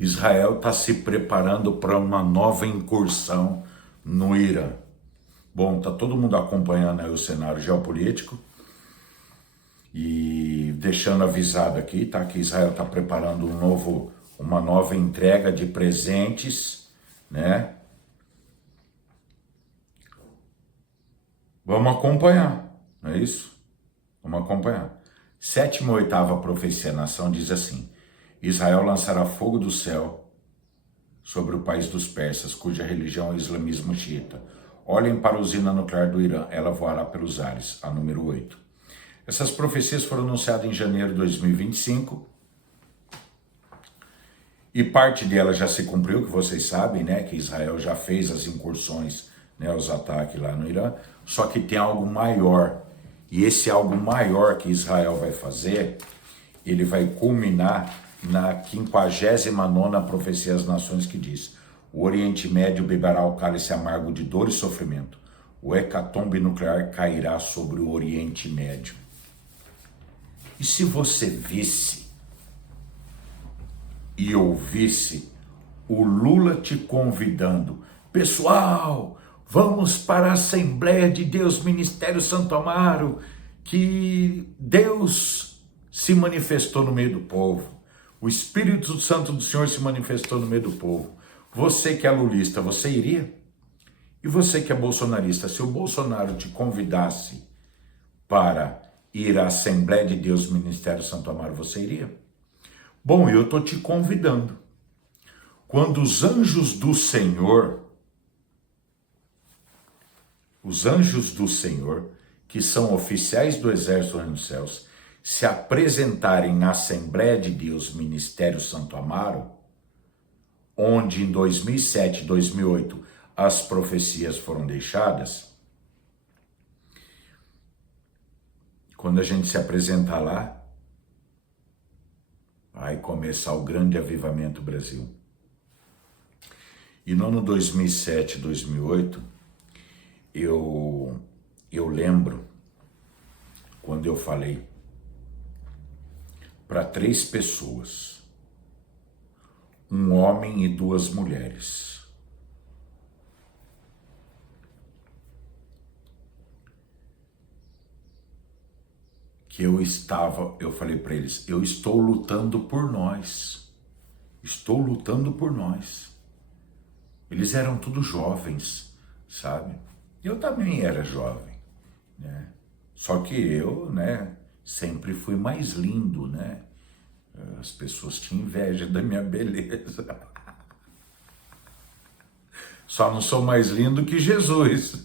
Israel está se preparando para uma nova incursão no Irã. Bom, está todo mundo acompanhando aí o cenário geopolítico e deixando avisado aqui, tá, que Israel está preparando uma nova entrega de presentes, né? Vamos acompanhar, não é isso? Vamos acompanhar. Sétima e oitava profecia da nação diz assim: Israel lançará fogo do céu sobre o país dos persas, cuja religião é o islamismo xiita. Olhem para a usina nuclear do Irã, ela voará pelos ares, a número 8. Essas profecias foram anunciadas em janeiro de 2025 e parte delas já se cumpriu, que vocês sabem, né, que Israel já fez as incursões, né, os ataques lá no Irã, só que tem algo maior, e esse algo maior que Israel vai fazer, ele vai culminar na 59ª profecia das nações, que diz: o Oriente Médio beberá o cálice amargo de dor e sofrimento, o hecatombe nuclear cairá sobre o Oriente Médio. E se você visse e ouvisse o Lula te convidando: pessoal, vamos para a Assembleia de Deus, Ministério Santo Amaro, que Deus se manifestou no meio do povo, o Espírito Santo do Senhor se manifestou no meio do povo. Você que é lulista, você iria? E você que é bolsonarista, se o Bolsonaro te convidasse para ir à Assembleia de Deus, Ministério Santo Amaro, você iria? Bom, eu estou te convidando. Quando os anjos do Senhor, que são oficiais do exército nos céus, se apresentarem na Assembleia de Deus, Ministério Santo Amaro, onde em 2007, 2008 as profecias foram deixadas, quando a gente se apresentar lá, vai começar o grande avivamento Brasil. E no ano 2007, 2008, eu lembro quando eu falei para 3 pessoas, um homem e 2 mulheres. Eu falei para eles: eu estou lutando por nós. Estou lutando por nós. Eles eram tudo jovens, sabe? Eu também era jovem, né? Só que eu, né, sempre fui mais lindo, né? As pessoas tinham inveja da minha beleza. Só não sou mais lindo que Jesus.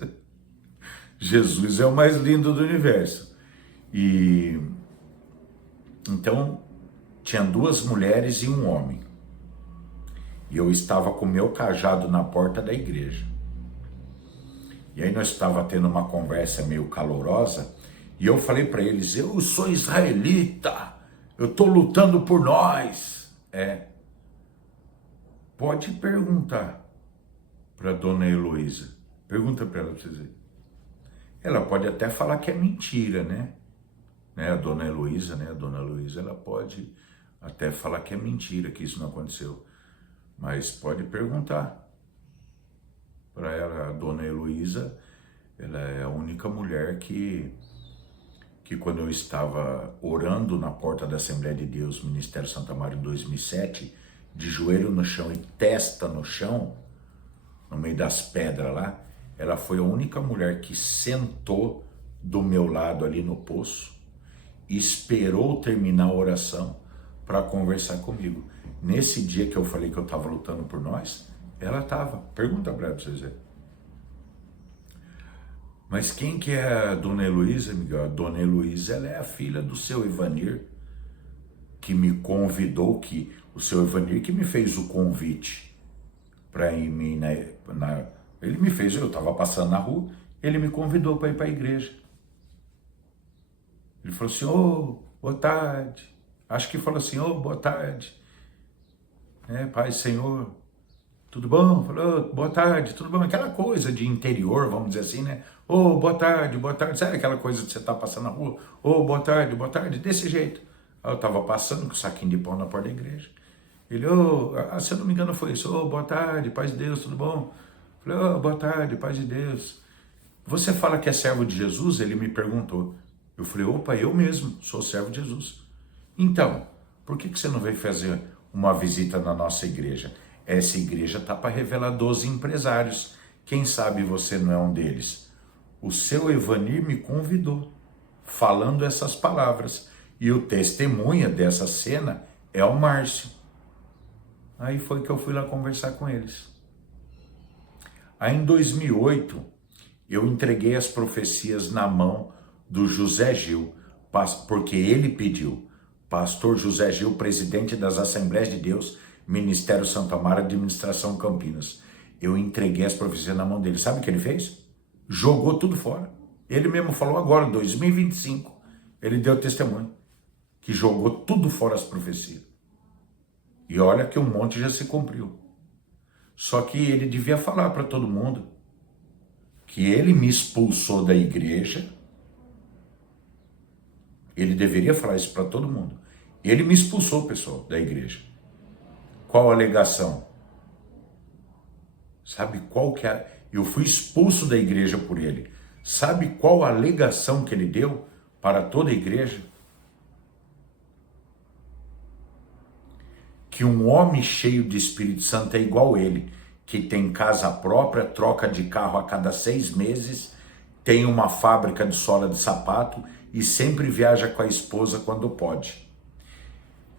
Jesus é o mais lindo do universo. E então tinha 2 mulheres e um homem. E eu estava com o meu cajado na porta da igreja. E aí nós estávamos tendo uma conversa meio calorosa, e eu falei para eles: eu sou israelita, eu estou lutando por nós. Pode perguntar para dona Heloísa. Pergunta para ela pra vocês verem. Ela pode até falar que é mentira, né? A dona Heloísa, né? A dona Heloísa, ela pode até falar que é mentira, que isso não aconteceu. Mas pode perguntar para ela. A dona Heloísa, ela é a única mulher que quando eu estava orando na porta da Assembleia de Deus, Ministério Santo Amaro, em 2007, de joelho no chão e testa no chão, no meio das pedras lá, ela foi a única mulher que sentou do meu lado ali no poço e esperou terminar a oração para conversar comigo. Nesse dia que eu falei que eu estava lutando por nós, ela estava. Pergunta para ela, pra vocês verem. Mas quem que é a dona Heloísa, Miguel? A dona Heloísa, ela é a filha do seu Ivanir, que me convidou, o seu Ivanir que me fez o convite para ir ele me fez, eu estava passando na rua, ele me convidou para ir para a igreja. Ele falou assim: ô, boa tarde. Acho que falou assim: ô, boa tarde. Pai, Senhor, tudo bom? Falou: boa tarde, tudo bom? Aquela coisa de interior, vamos dizer assim, né? Ô, boa tarde, boa tarde. Sabe aquela coisa de você estar passando na rua? Ô, boa tarde, desse jeito. Aí eu estava passando com o saquinho de pão na porta da igreja. Ele, se eu não me engano foi isso, boa tarde, paz de Deus, tudo bom? Falei, boa tarde, paz de Deus. Você fala que é servo de Jesus? Ele me perguntou. Eu falei, opa, eu mesmo sou servo de Jesus. Então, por que você não veio fazer uma visita na nossa igreja? Essa igreja está para revelar 12 empresários. Quem sabe você não é um deles? O seu Evanir me convidou, falando essas palavras. E o testemunha dessa cena é o Márcio. Aí foi que eu fui lá conversar com eles. Aí em 2008, eu entreguei as profecias na mão do José Gil, porque ele pediu. Pastor José Gil, presidente das Assembleias de Deus, Ministério Santo Amaro, Administração Campinas. Eu entreguei as profecias na mão dele. Sabe o que ele fez? Jogou tudo fora. Ele mesmo falou agora, em 2025, ele deu testemunho, que jogou tudo fora as profecias. E olha que um monte já se cumpriu. Só que ele devia falar para todo mundo que ele me expulsou da igreja. Ele deveria falar isso para todo mundo. Ele me expulsou, pessoal, da igreja. Qual a alegação? Sabe qual que é? Eu fui expulso da igreja por ele. Sabe qual a alegação que ele deu para toda a igreja? Que um homem cheio de Espírito Santo é igual ele, que tem casa própria, troca de carro a cada 6 meses, tem uma fábrica de sola de sapato e sempre viaja com a esposa quando pode.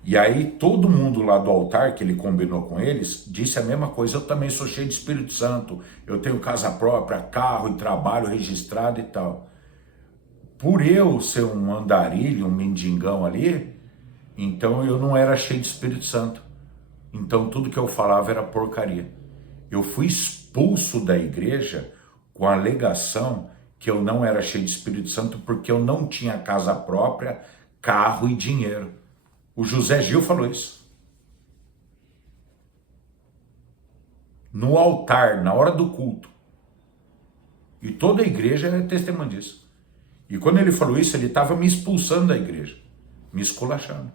E aí todo mundo lá do altar, que ele combinou com eles, disse a mesma coisa. Eu também sou cheio de Espírito Santo, eu tenho casa própria, carro e trabalho registrado e tal. Por eu ser um andarilho, um mendigão ali, então eu não era cheio de Espírito Santo. Então tudo que eu falava era porcaria. Eu fui expulso da igreja com a alegação que eu não era cheio de Espírito Santo porque eu não tinha casa própria, carro e dinheiro. O José Gil falou isso. No altar, na hora do culto. E toda a igreja é testemunha disso. E quando ele falou isso, ele estava me expulsando da igreja, me esculachando.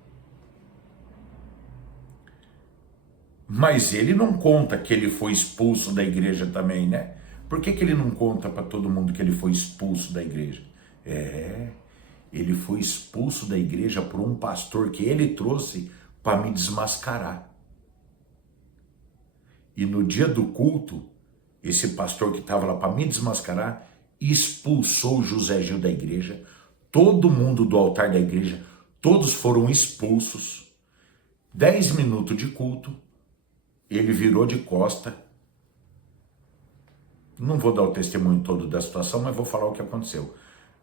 Mas ele não conta que ele foi expulso da igreja também, né? Por que ele não conta para todo mundo que ele foi expulso da igreja? Ele foi expulso da igreja por um pastor que ele trouxe para me desmascarar. E no dia do culto, esse pastor que estava lá para me desmascarar, expulsou o José Gil da igreja, todo mundo do altar da igreja, todos foram expulsos. 10 minutos de culto, ele virou de costa. Não vou dar o testemunho todo da situação, mas vou falar o que aconteceu.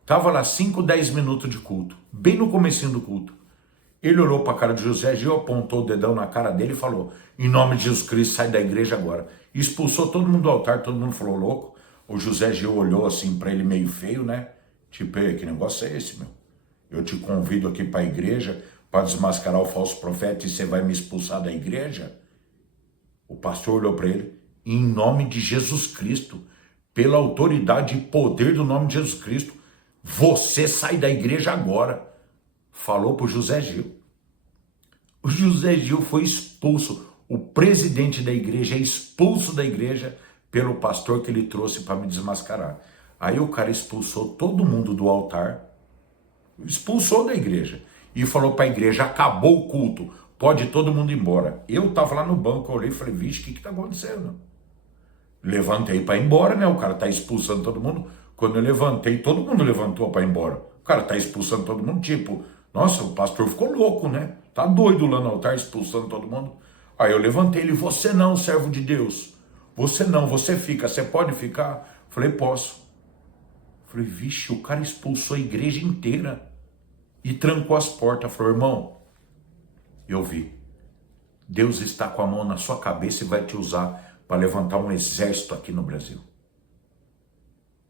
Tava lá 5, 10 minutos de culto, bem no comecinho do culto. Ele olhou para a cara de José Gil, apontou o dedão na cara dele e falou: em nome de Jesus Cristo, sai da igreja agora. Expulsou todo mundo do altar, todo mundo falou louco. O José Gil olhou assim para ele meio feio, né? Tipo, que negócio é esse, meu? Eu te convido aqui para a igreja para desmascarar o falso profeta e você vai me expulsar da igreja? O pastor olhou para ele: em nome de Jesus Cristo, pela autoridade e poder do nome de Jesus Cristo, você sai da igreja agora. Falou para o José Gil. O José Gil foi expulso. O presidente da igreja é expulso da igreja pelo pastor que ele trouxe para me desmascarar. Aí o cara expulsou todo mundo do altar, expulsou da igreja e falou para a igreja: acabou o culto, pode todo mundo ir embora. Eu estava lá no banco, eu olhei e falei: vixe, o que está acontecendo? Levantei para ir embora, né? O cara está expulsando todo mundo. Quando eu levantei, todo mundo levantou para ir embora. O cara está expulsando todo mundo, tipo, nossa, o pastor ficou louco, né? Tá doido lá no altar, expulsando todo mundo. Aí eu levantei ele: você não, servo de Deus. Você não, você fica, você pode ficar? Falei: posso. Falei: vixe, o cara expulsou a igreja inteira e trancou as portas. Falei: irmão, eu vi. Deus está com a mão na sua cabeça e vai te usar para levantar um exército aqui no Brasil.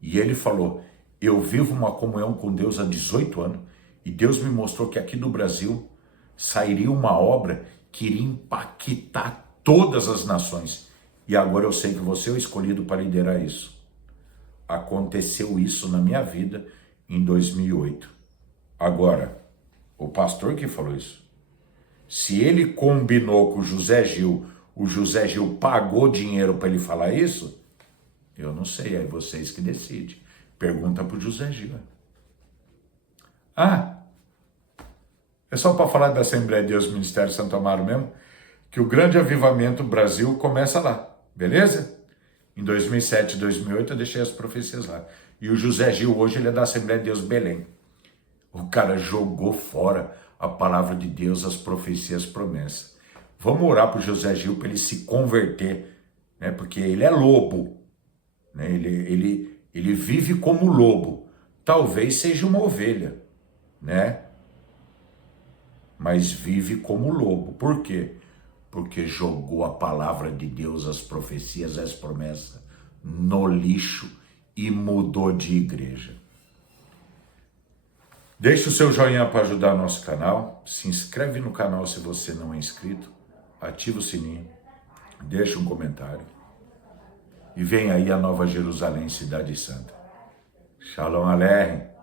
E ele falou: eu vivo uma comunhão com Deus há 18 anos e Deus me mostrou que aqui no Brasil sairia uma obra que iria impactar todas as nações. E agora eu sei que você é o escolhido para liderar isso. Aconteceu isso na minha vida em 2008. Agora, o pastor que falou isso. Se ele combinou com o José Gil pagou dinheiro para ele falar isso, eu não sei, é vocês que decidem. Pergunta para o José Gil. Ah, é só para falar da Assembleia de Deus Ministério Santo Amaro mesmo, que o grande avivamento Brasil começa lá, beleza? Em 2007 e 2008 eu deixei as profecias lá. E o José Gil hoje ele é da Assembleia de Deus Belém. O cara jogou fora a palavra de Deus, as profecias, as promessas. Vamos orar para o José Gil para ele se converter, né? Porque ele é lobo, né? Ele vive como lobo. Talvez seja uma ovelha, né? Mas vive como lobo. Por quê? Porque jogou a palavra de Deus, as profecias, as promessas no lixo e mudou de igreja. Deixe o seu joinha para ajudar nosso canal, se inscreve no canal se você não é inscrito, ativa o sininho, deixa um comentário e vem aí a Nova Jerusalém, Cidade Santa. Shalom Aleichem.